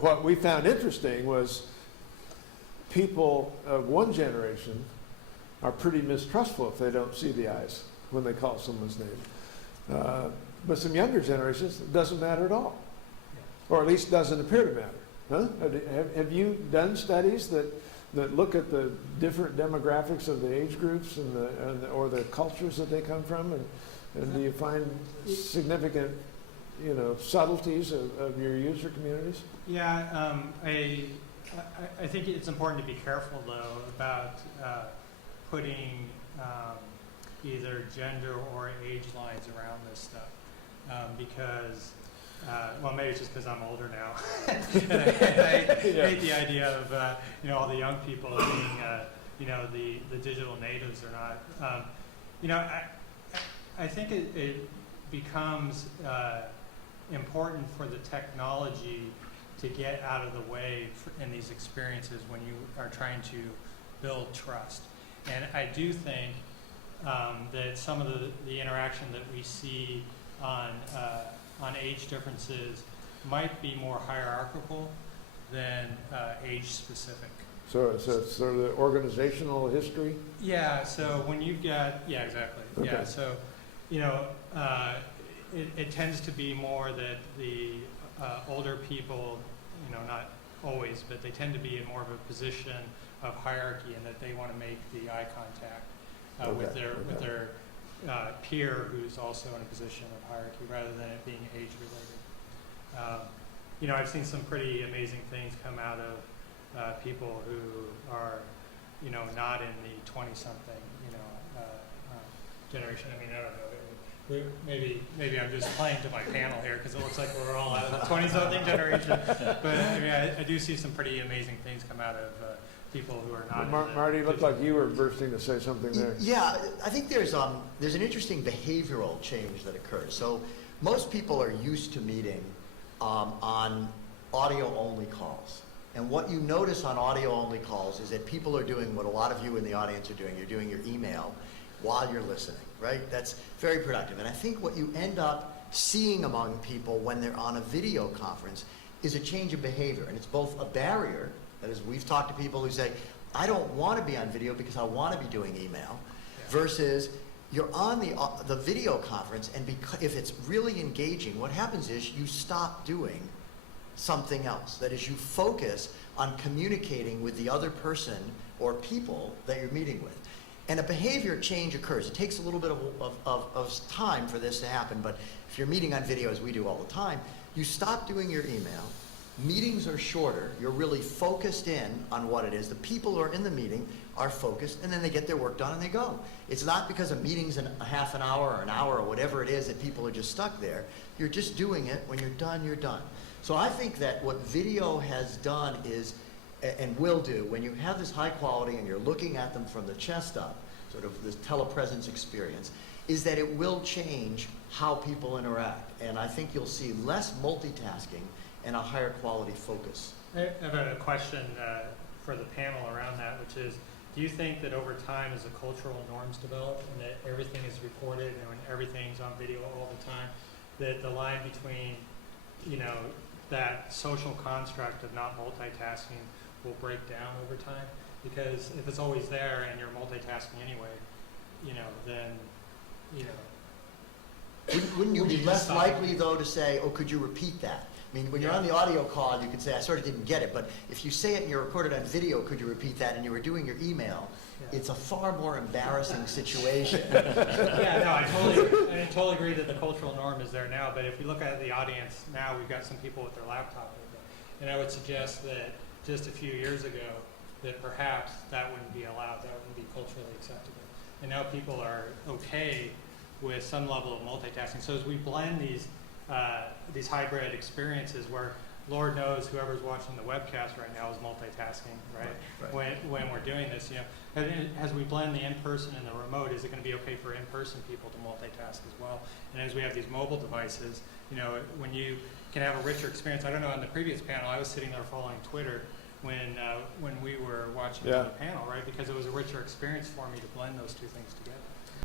what we found interesting was people of one generation are pretty mistrustful if they don't see the eyes when they call someone's name. But some younger generations, it doesn't matter at all, or at least doesn't appear to matter. Huh? Have you done studies that look at the different demographics of the age groups or the cultures that they come from, and do you find significant, subtleties of your user communities? Yeah, I think it's important to be careful though about putting either gender or age lines around this stuff because. Well, maybe it's just because I'm older now, and I hate the idea of all the young people being the digital natives or not. I think it becomes important for the technology to get out of the way in these experiences when you are trying to build trust. And I do think that some of the interaction that we see on age differences might be more hierarchical than age specific. So it's sort of the organizational history? Yeah, so when you've got, yeah, exactly. Okay. Yeah, so, it tends to be more that the older people, not always, but they tend to be in more of a position of hierarchy and that they want to make the eye contact with their peer who's also in a position of hierarchy rather than it being age related. I've seen some pretty amazing things come out of people who are, not in the 20-something, generation. I mean, I don't know. Maybe I'm just playing to my panel here because it looks like we're all out of the 20-something generation. But I mean, I do see some pretty amazing things come out of people who are not. Marty, it looked like you were bursting to say something there. Yeah, I think there's an interesting behavioral change that occurs. So most people are used to meeting on audio-only calls. And what you notice on audio-only calls is that people are doing what a lot of you in the audience are doing. You're doing your email while you're listening, right? That's very productive. And I think what you end up seeing among people when they're on a video conference is a change of behavior. And it's both a barrier. That is, we've talked to people who say, I don't want to be on video because I want to be doing email, versus you're on the video conference, and if it's really engaging, what happens is you stop doing something else. That is, you focus on communicating with the other person or people that you're meeting with. And a behavior change occurs. It takes a little bit of time for this to happen, but if you're meeting on video, as we do all the time, you stop doing your email. Meetings are shorter. You're really focused in on what it is. The people who are in the meeting are focused, and then they get their work done and they go. It's not because a meeting's in a half an hour or an hour or whatever it is that people are just stuck there. You're just doing it. When you're done, you're done. So I think that what video has done is, and will do, when you have this high quality and you're looking at them from the chest up, sort of this telepresence experience, is that it will change how people interact. And I think you'll see less multitasking and a higher quality focus. I have a question for the panel around that, which is, do you think that over time as the cultural norms develop and that everything is recorded and when everything's on video all the time, that the line between, that social construct of not multitasking will break down over time? Because if it's always there and you're multitasking anyway, then, Wouldn't you be less likely, though, to say, oh, could you repeat that? I mean, when you're on the audio call, you could say, I sort of didn't get it, but if you say it and you're recorded on video, could you repeat that, and you were doing your email, it's a far more embarrassing situation. Yeah, no, I totally agree that the cultural norm is there now, but if we look at the audience now, we've got some people with their laptop with them. And I would suggest that just a few years ago, that perhaps that wouldn't be allowed, that wouldn't be culturally acceptable. And now people are okay with some level of multitasking. So as we blend these hybrid experiences where Lord knows whoever's watching the webcast right now is multitasking, right? When we're doing this, as we blend the in-person and the remote, is it going to be okay for in-person people to multitask as well? And as we have these mobile devices, when you can have a richer experience. I don't know, on the previous panel, I was sitting there following Twitter when we were watching the panel, right? Because it was a richer experience for me to blend those two things together.